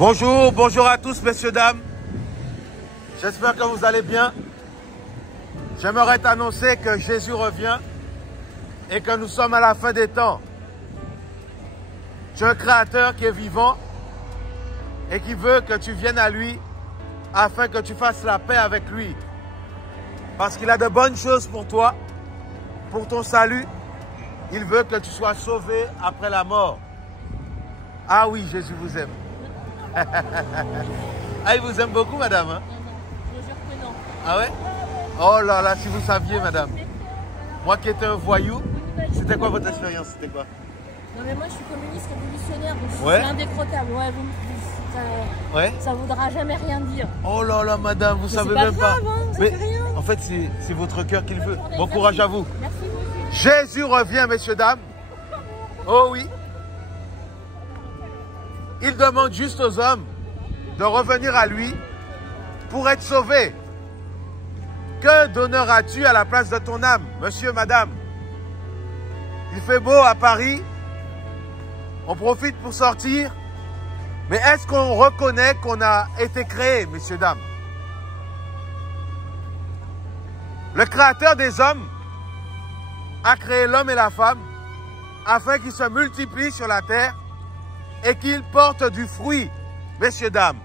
Bonjour, bonjour à tous, messieurs, dames. J'espère que vous allez bien. J'aimerais t'annoncer que Jésus revient et que nous sommes à la fin des temps. Tu as un Créateur qui est vivant et qui veut que tu viennes à lui afin que tu fasses la paix avec lui. Parce qu'il a de bonnes choses pour toi, pour ton salut. Il veut que tu sois sauvé après la mort. Ah oui, Jésus vous aime. Ah, il vous aime beaucoup, madame, hein? Je jure que non. Ah ouais? Oh là là, si vous saviez, madame. Moi qui étais un voyou, c'était quoi votre expérience? C'était quoi? Non mais moi je suis communiste révolutionnaire, donc je suis Ouais. indécrottable. Ouais, ça voudra jamais rien dire. Oh là là, madame, vous savez pas même grave, pas. hein, ça Mais fait rien. en fait, c'est votre cœur qui le veut. Bon courage à vous. Merci beaucoup. Jésus revient, messieurs, dames. Oh oui. Il demande juste aux hommes de revenir à lui pour être sauvés. Que donneras-tu à la place de ton âme, monsieur, madame? Il fait beau à Paris. On profite pour sortir. Mais est-ce qu'on reconnaît qu'on a été créé, messieurs, dames? Le Créateur des hommes a créé l'homme et la femme afin qu'ils se multiplient sur la terre et qu'ils portent du fruit, messieurs, dames.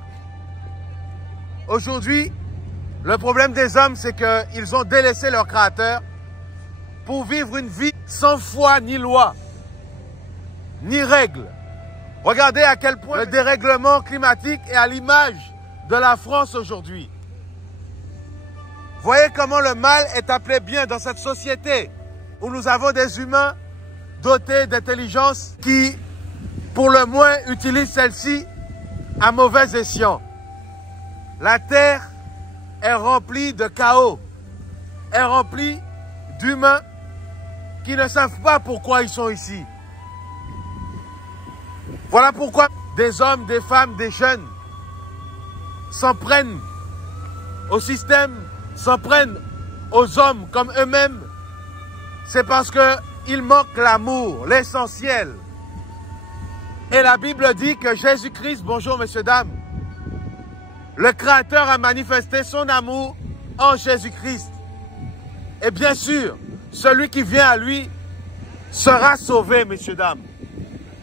Aujourd'hui, le problème des hommes, c'est qu'ils ont délaissé leur Créateur pour vivre une vie sans foi ni loi, ni règles. Regardez à quel point le dérèglement climatique est à l'image de la France aujourd'hui. Voyez comment le mal est appelé bien dans cette société où nous avons des humains dotés d'intelligence qui, pour le moins, utilisent celle-ci à mauvais escient. La terre est remplie de chaos, est remplie d'humains qui ne savent pas pourquoi ils sont ici. Voilà pourquoi des hommes, des femmes, des jeunes s'en prennent au système, s'en prennent aux hommes comme eux-mêmes. C'est parce qu'il manque l'amour, l'essentiel. Et la Bible dit que Jésus-Christ, bonjour messieurs, dames, le Créateur a manifesté son amour en Jésus-Christ. Et bien sûr, celui qui vient à lui sera sauvé, messieurs, dames.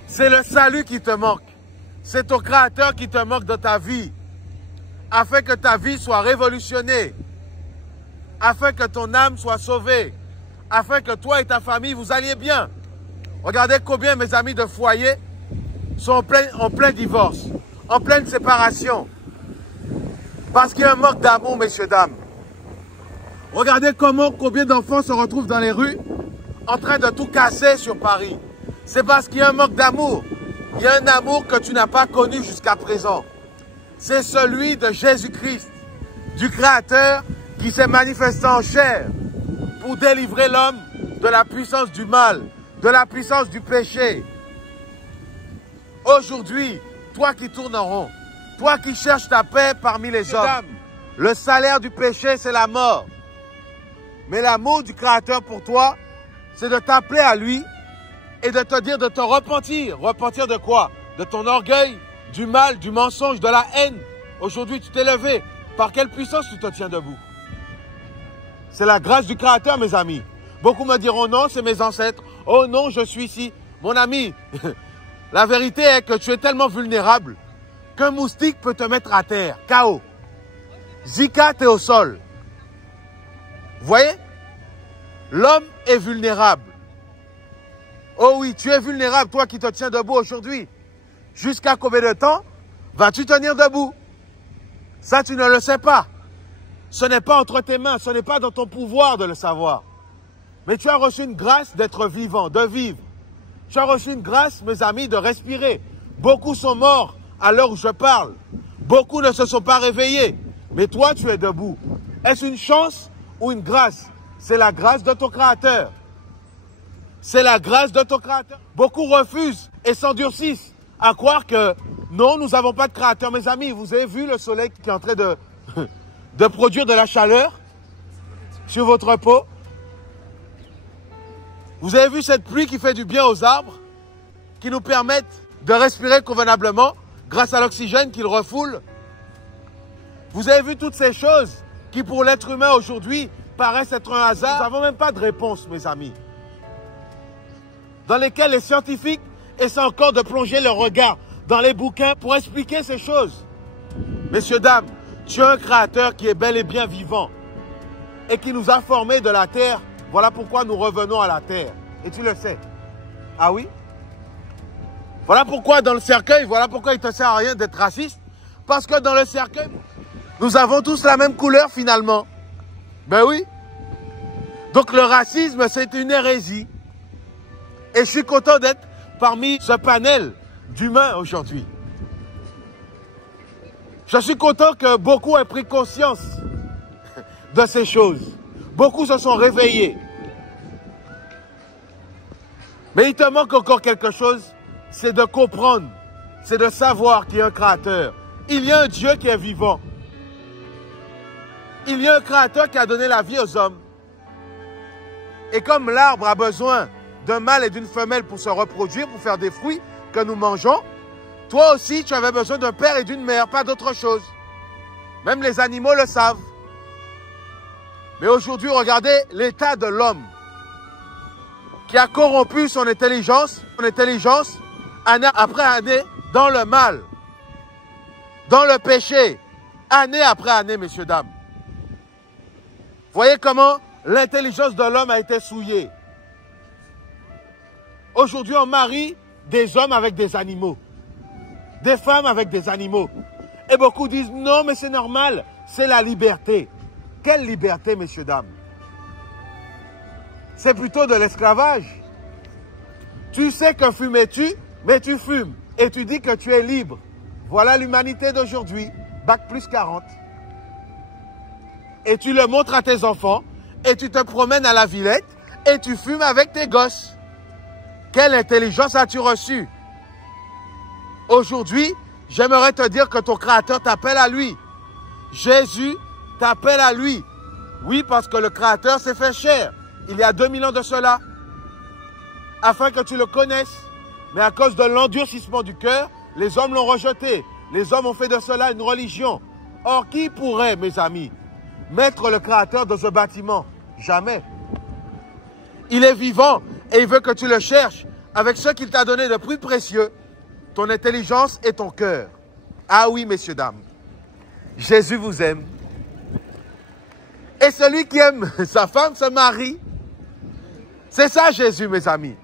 C'est le salut qui te manque. C'est ton Créateur qui te manque dans ta vie. Afin que ta vie soit révolutionnée. Afin que ton âme soit sauvée. Afin que toi et ta famille, vous alliez bien. Regardez combien mes amis de foyer sont en plein divorce, en pleine séparation. Parce qu'il y a un manque d'amour, messieurs, dames. Regardez combien d'enfants se retrouvent dans les rues en train de tout casser sur Paris. C'est parce qu'il y a un manque d'amour. Il y a un amour que tu n'as pas connu jusqu'à présent. C'est celui de Jésus-Christ, du Créateur qui s'est manifesté en chair pour délivrer l'homme de la puissance du mal, de la puissance du péché. Aujourd'hui, toi qui tournes en rond, toi qui cherches ta paix parmi les hommes, le salaire du péché, c'est la mort. Mais l'amour du Créateur pour toi, c'est de t'appeler à lui et de te dire de te repentir. Repentir de quoi? De ton orgueil, du mal, du mensonge, de la haine. Aujourd'hui, tu t'es levé. Par quelle puissance tu te tiens debout? C'est la grâce du Créateur, mes amis. Beaucoup me diront non, c'est mes ancêtres. Oh non, je suis ici. Mon ami, la vérité est que tu es tellement vulnérable qu'un moustique peut te mettre à terre. KO. Zika, t'es au sol. Vous voyez? L'homme est vulnérable. Oh oui, tu es vulnérable, toi qui te tiens debout aujourd'hui. Jusqu'à combien de temps vas-tu tenir debout? Ça, tu ne le sais pas. Ce n'est pas entre tes mains, ce n'est pas dans ton pouvoir de le savoir. Mais tu as reçu une grâce d'être vivant, de vivre. Tu as reçu une grâce, mes amis, de respirer. Beaucoup sont morts à l'heure où je parle. Beaucoup ne se sont pas réveillés. Mais toi, tu es debout. Est-ce une chance ou une grâce? C'est la grâce de ton Créateur. C'est la grâce de ton Créateur. Beaucoup refusent et s'endurcissent à croire que non, nous n'avons pas de Créateur. Mes amis, vous avez vu le soleil qui est en train de produire de la chaleur sur votre peau? Vous avez vu cette pluie qui fait du bien aux arbres, qui nous permettent de respirer convenablement grâce à l'oxygène qu'il refoule. Vous avez vu toutes ces choses qui pour l'être humain aujourd'hui paraissent être un hasard. Nous n'avons même pas de réponse, mes amis. Dans lesquelles les scientifiques essaient encore de plonger leur regard dans les bouquins pour expliquer ces choses. Messieurs, dames, tu as un créateur qui est bel et bien vivant et qui nous a formés de la terre. Voilà pourquoi nous revenons à la terre. Et tu le sais. Ah oui? Voilà pourquoi dans le cercueil, voilà pourquoi il ne te sert à rien d'être raciste. Parce que dans le cercueil, nous avons tous la même couleur finalement. Ben oui. Donc le racisme, c'est une hérésie. Et je suis content d'être parmi ce panel d'humains aujourd'hui. Je suis content que beaucoup aient pris conscience de ces choses. Beaucoup se sont réveillés. Mais il te manque encore quelque chose, c'est de comprendre, c'est de savoir qu'il y a un créateur. Il y a un Dieu qui est vivant. Il y a un créateur qui a donné la vie aux hommes. Et comme l'arbre a besoin d'un mâle et d'une femelle pour se reproduire, pour faire des fruits que nous mangeons, toi aussi tu avais besoin d'un père et d'une mère, pas d'autre chose. Même les animaux le savent. Mais aujourd'hui, regardez l'état de l'homme qui a corrompu son intelligence année après année dans le mal, dans le péché, année après année, messieurs, dames. Voyez comment l'intelligence de l'homme a été souillée. Aujourd'hui, on marie des hommes avec des animaux, des femmes avec des animaux. Et beaucoup disent, non, mais c'est normal, c'est la liberté. Quelle liberté, messieurs, dames? C'est plutôt de l'esclavage. Tu sais que fumer-tu, mais tu fumes. Et tu dis que tu es libre. Voilà l'humanité d'aujourd'hui, bac plus 40. Et tu le montres à tes enfants, et tu te promènes à la Villette, et tu fumes avec tes gosses. Quelle intelligence as-tu reçue? Aujourd'hui, j'aimerais te dire que ton Créateur t'appelle à lui. Jésus t'appelle à lui. Oui, parce que le Créateur s'est fait chair il y a 2000 ans de cela, afin que tu le connaisses. Mais à cause de l'endurcissement du cœur, les hommes l'ont rejeté. Les hommes ont fait de cela une religion. Or, qui pourrait, mes amis, mettre le Créateur dans ce bâtiment? Jamais. Il est vivant et il veut que tu le cherches avec ce qu'il t'a donné de plus précieux, ton intelligence et ton cœur. Ah oui, messieurs, dames, Jésus vous aime. Et celui qui aime sa femme se marie. C'est ça Jésus, mes amis.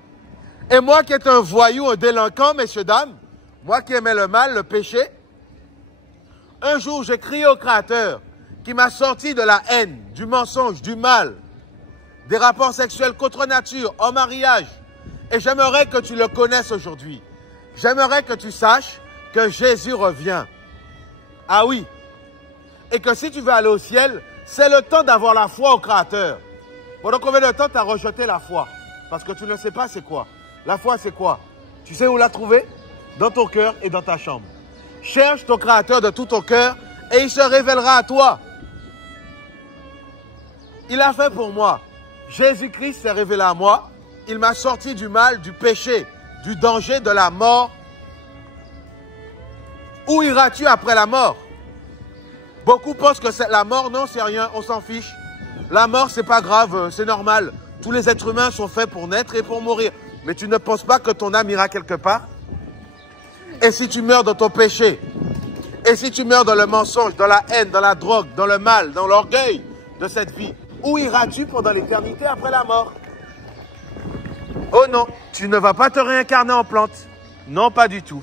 Et moi qui étais un voyou, un délinquant, messieurs, dames, moi qui aimais le mal, le péché, un jour j'ai crié au Créateur qui m'a sorti de la haine, du mensonge, du mal, des rapports sexuels contre nature, en mariage. Et j'aimerais que tu le connaisses aujourd'hui. J'aimerais que tu saches que Jésus revient. Ah oui. Et que si tu veux aller au ciel, c'est le temps d'avoir la foi au Créateur. Pendant combien de temps tu as rejeté la foi? Parce que tu ne sais pas c'est quoi. La foi c'est quoi? Tu sais où la trouver? Dans ton cœur et dans ta chambre. Cherche ton Créateur de tout ton cœur et il se révélera à toi. Il a fait pour moi. Jésus-Christ s'est révélé à moi. Il m'a sorti du mal, du péché, du danger, de la mort. Où iras-tu après la mort? Beaucoup pensent que c'est la mort. Non, c'est rien, on s'en fiche. La mort, c'est pas grave, c'est normal. Tous les êtres humains sont faits pour naître et pour mourir. Mais tu ne penses pas que ton âme ira quelque part? Et si tu meurs dans ton péché? Et si tu meurs dans le mensonge, dans la haine, dans la drogue, dans le mal, dans l'orgueil de cette vie? Où iras-tu pendant l'éternité après la mort? Oh non, tu ne vas pas te réincarner en plante. Non, pas du tout.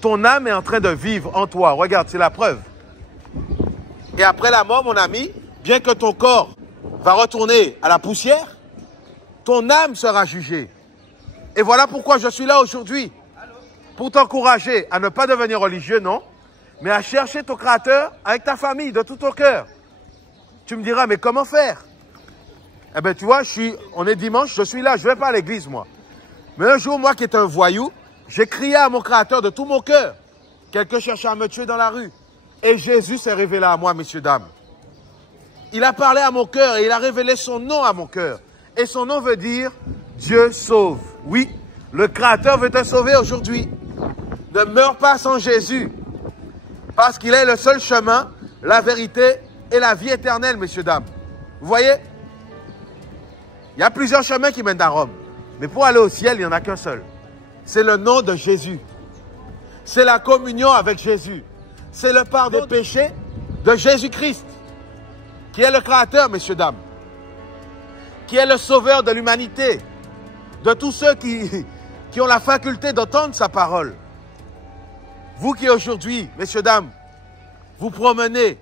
Ton âme est en train de vivre en toi. Regarde, c'est la preuve. Et après la mort, mon ami, bien que ton corps va retourner à la poussière, ton âme sera jugée. Et voilà pourquoi je suis là aujourd'hui. Pour t'encourager à ne pas devenir religieux, non, mais à chercher ton Créateur avec ta famille, de tout ton cœur. Tu me diras, mais comment faire? Eh bien, tu vois, on est dimanche, je suis là, je ne vais pas à l'église, moi. Mais un jour, moi qui étais un voyou, j'ai crié à mon Créateur de tout mon cœur. Quelqu'un cherchait à me tuer dans la rue. Et Jésus s'est révélé à moi, messieurs, dames. Il a parlé à mon cœur et il a révélé son nom à mon cœur. Et son nom veut dire Dieu sauve. Oui, le Créateur veut te sauver aujourd'hui. ne meurt pas sans Jésus. Parce qu'il est le seul chemin, la vérité et la vie éternelle, messieurs, dames. Vous voyez? Il y a plusieurs chemins qui mènent à Rome. Mais pour aller au ciel, il n'y en a qu'un seul. C'est le nom de Jésus. C'est la communion avec Jésus. C'est le pardon des péchés de Jésus-Christ, qui est le Créateur, messieurs, dames. Qui est le sauveur de l'humanité, de tous ceux qui ont la faculté d'entendre sa parole. Vous qui aujourd'hui, messieurs, dames, vous promenez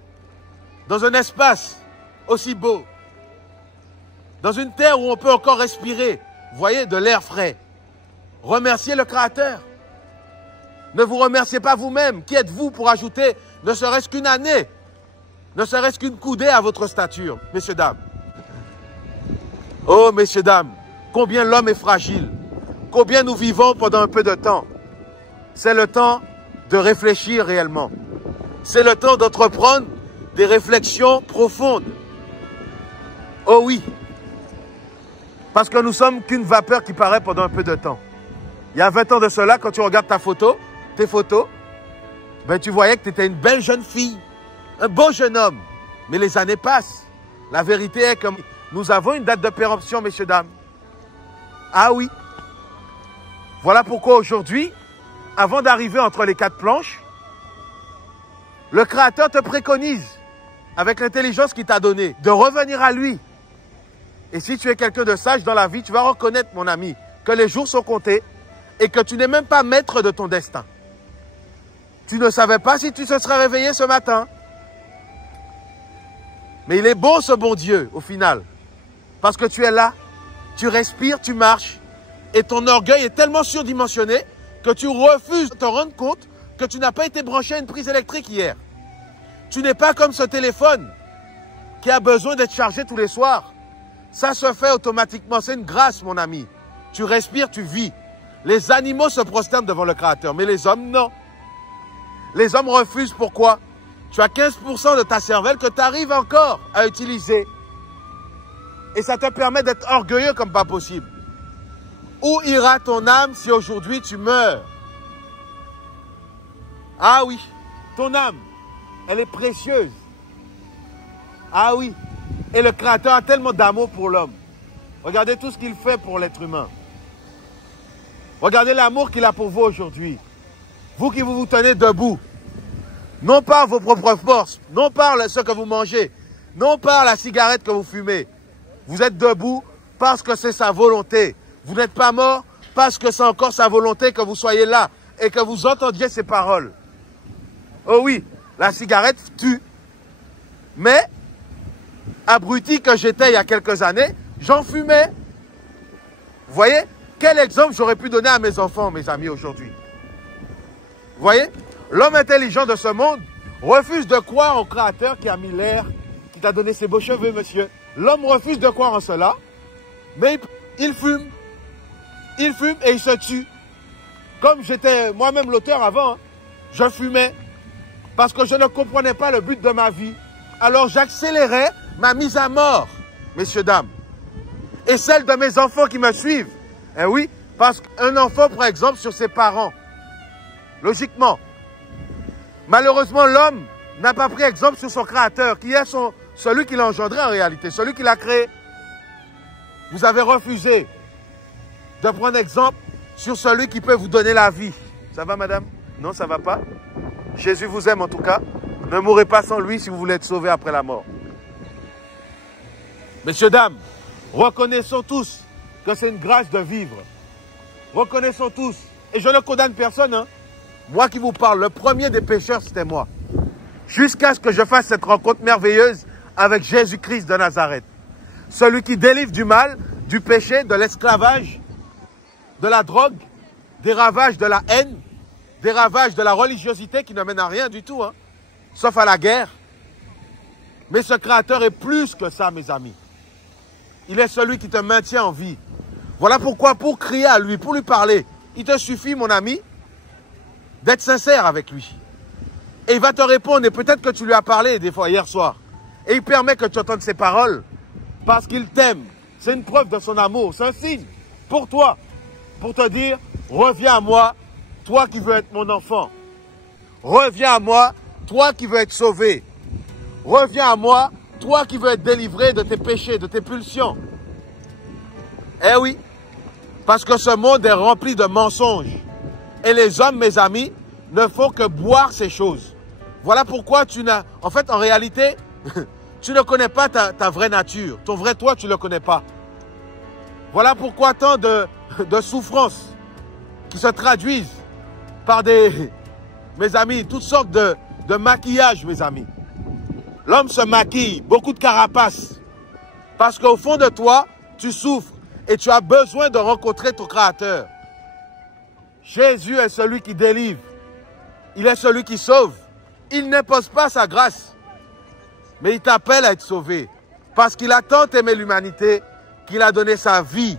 dans un espace aussi beau, dans une terre où on peut encore respirer, vous voyez, de l'air frais. Remerciez le Créateur. Ne vous remerciez pas vous-même. Qui êtes-vous pour ajouter ne serait-ce qu'une année, ne serait-ce qu'une coudée à votre stature, messieurs, dames? Oh, messieurs, dames, combien l'homme est fragile, combien nous vivons pendant un peu de temps. C'est le temps de réfléchir réellement. C'est le temps d'entreprendre des réflexions profondes. Oh oui, parce que nous sommes qu'une vapeur qui paraît pendant un peu de temps. Il y a 20 ans de cela, quand tu regardes ta photo, tes photos, ben tu voyais que tu étais une belle jeune fille, un beau jeune homme. Mais les années passent. La vérité est que nous avons une date de péremption, messieurs, dames. Ah oui. Voilà pourquoi aujourd'hui, avant d'arriver entre les quatre planches, le Créateur te préconise, avec l'intelligence qu'il t'a donnée, de revenir à lui. Et si tu es quelqu'un de sage dans la vie, tu vas reconnaître, mon ami, que les jours sont comptés et que tu n'es même pas maître de ton destin. Tu ne savais pas si tu te serais réveillé ce matin. Mais il est bon, ce bon Dieu, au final. Parce que tu es là, tu respires, tu marches. Et ton orgueil est tellement surdimensionné que tu refuses de te rendre compte que tu n'as pas été branché à une prise électrique hier. Tu n'es pas comme ce téléphone qui a besoin d'être chargé tous les soirs. Ça se fait automatiquement. C'est une grâce, mon ami. Tu respires, tu vis. Les animaux se prosternent devant le Créateur, mais les hommes, non. Les hommes refusent. Pourquoi? Tu as 15% de ta cervelle que tu arrives encore à utiliser. Et ça te permet d'être orgueilleux comme pas possible. Où ira ton âme si aujourd'hui tu meurs? Ah oui, ton âme, elle est précieuse. Ah oui, et le Créateur a tellement d'amour pour l'homme. Regardez tout ce qu'il fait pour l'être humain. Regardez l'amour qu'il a pour vous aujourd'hui. Vous qui vous tenez debout. Non par vos propres forces, non par ce que vous mangez, non par la cigarette que vous fumez. Vous êtes debout parce que c'est sa volonté. Vous n'êtes pas mort parce que c'est encore sa volonté que vous soyez là et que vous entendiez ses paroles. Oh oui, la cigarette tue. Mais, abruti que j'étais il y a quelques années, j'en fumais. Vous voyez, quel exemple j'aurais pu donner à mes enfants, mes amis, aujourd'hui? Vous voyez, l'homme intelligent de ce monde refuse de croire au Créateur qui a mis l'air, qui t'a donné ses beaux cheveux, monsieur. L'homme refuse de croire en cela, mais il fume. Il fume et il se tue. Comme j'étais moi-même l'auteur avant, hein, je fumais parce que je ne comprenais pas le but de ma vie. Alors j'accélérais ma mise à mort, messieurs, dames. Et celle de mes enfants qui me suivent. Eh oui, parce qu'un enfant prend exemple sur ses parents. Logiquement. Malheureusement, l'homme n'a pas pris exemple sur son Créateur, qui est celui qui l'a engendré en réalité, celui qui l'a créé. Vous avez refusé de prendre exemple sur celui qui peut vous donner la vie. Ça va, madame? Non, ça ne va pas? Jésus vous aime en tout cas. Ne mourrez pas sans lui si vous voulez être sauvé après la mort. Messieurs, dames, reconnaissons tous que c'est une grâce de vivre. Reconnaissons tous. Et je ne condamne personne. Hein. Moi qui vous parle, le premier des pécheurs, c'était moi. Jusqu'à ce que je fasse cette rencontre merveilleuse avec Jésus-Christ de Nazareth. Celui qui délivre du mal, du péché, de l'esclavage, de la drogue, des ravages de la haine, des ravages de la religiosité qui ne mènent à rien du tout, hein, sauf à la guerre. Mais ce Créateur est plus que ça, mes amis. Il est celui qui te maintient en vie. Voilà pourquoi, pour crier à lui, pour lui parler, il te suffit, mon ami, d'être sincère avec lui. Et il va te répondre, et peut-être que tu lui as parlé des fois hier soir. Et il permet que tu entendes ses paroles, parce qu'il t'aime. C'est une preuve de son amour, c'est un signe pour toi, pour te dire, reviens à moi, toi qui veux être mon enfant. Reviens à moi, toi qui veux être sauvé. Reviens à moi, toi qui veux être délivré de tes péchés, de tes pulsions. Eh oui, parce que ce monde est rempli de mensonges. Et les hommes, mes amis, ne font que boire ces choses. Voilà pourquoi tu n'as... En fait, en réalité, tu ne connais pas ta vraie nature. Ton vrai toi, tu ne le connais pas. Voilà pourquoi tant de souffrances qui se traduisent par mes amis, toutes sortes de maquillages, mes amis. L'homme se maquille, beaucoup de carapace. Parce qu'au fond de toi, tu souffres et tu as besoin de rencontrer ton Créateur. Jésus est celui qui délivre. Il est celui qui sauve. Il n'impose pas sa grâce. Mais il t'appelle à être sauvé. Parce qu'il a tant aimé l'humanité qu'il a donné sa vie.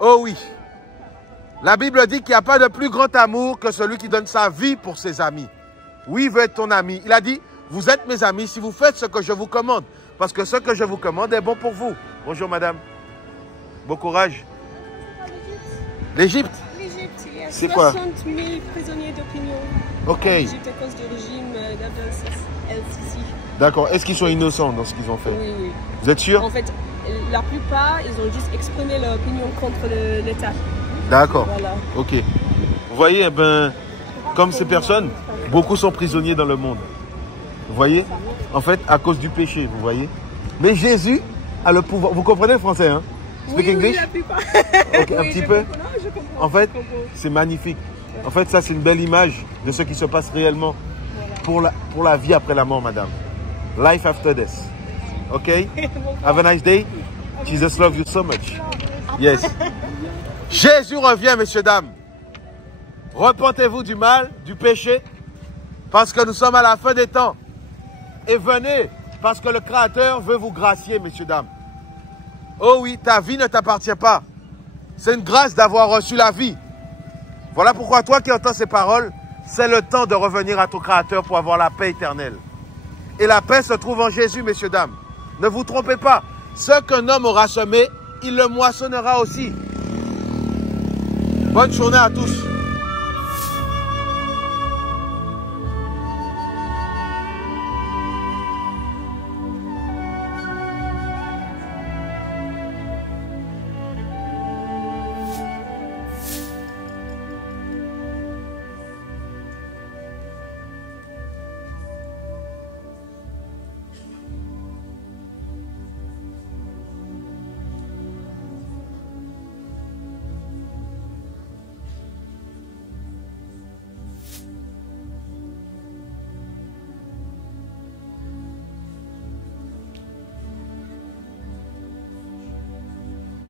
Oh oui. La Bible dit qu'il n'y a pas de plus grand amour que celui qui donne sa vie pour ses amis. Oui, il veut être ton ami. Il a dit, vous êtes mes amis si vous faites ce que je vous commande. Parce que ce que je vous commande est bon pour vous. Bonjour madame. Bon courage. L'Égypte? L'Égypte, il y a c'est quoi? 60 000 prisonniers d'opinion. Ok. En Égypte à cause du régime d'Abdel El-Sisi. D'accord. Est-ce qu'ils sont innocents dans ce qu'ils ont fait? Oui, oui. Vous êtes sûr? En fait, la plupart, ils ont juste exprimé leur opinion contre l'État. D'accord. Voilà. Ok. Vous voyez, eh ben, comme ces personnes, beaucoup sont prisonniers dans le monde. Vous voyez? En fait, à cause du péché, vous voyez? Mais Jésus a le pouvoir. Vous comprenez le français, hein? Speak Oui, English? oui, la plupart. Okay, un Oui, petit peu? Non, je comprends. En fait, je comprends. c'est magnifique. En fait, ça, c'est une belle image de ce qui se passe réellement pour la vie après la mort, madame. Life after death. OK? Have a nice day. Jesus loves you so much. Yes. Jésus revient, messieurs, dames. Repentez-vous du mal, du péché, parce que nous sommes à la fin des temps. Et venez, parce que le Créateur veut vous gracier, messieurs, dames. Oh oui, ta vie ne t'appartient pas. C'est une grâce d'avoir reçu la vie. Voilà pourquoi toi qui entends ces paroles, c'est le temps de revenir à ton Créateur pour avoir la paix éternelle. Et la paix se trouve en Jésus, messieurs, dames. Ne vous trompez pas. Ce qu'un homme aura semé, il le moissonnera aussi. Bonne journée à tous.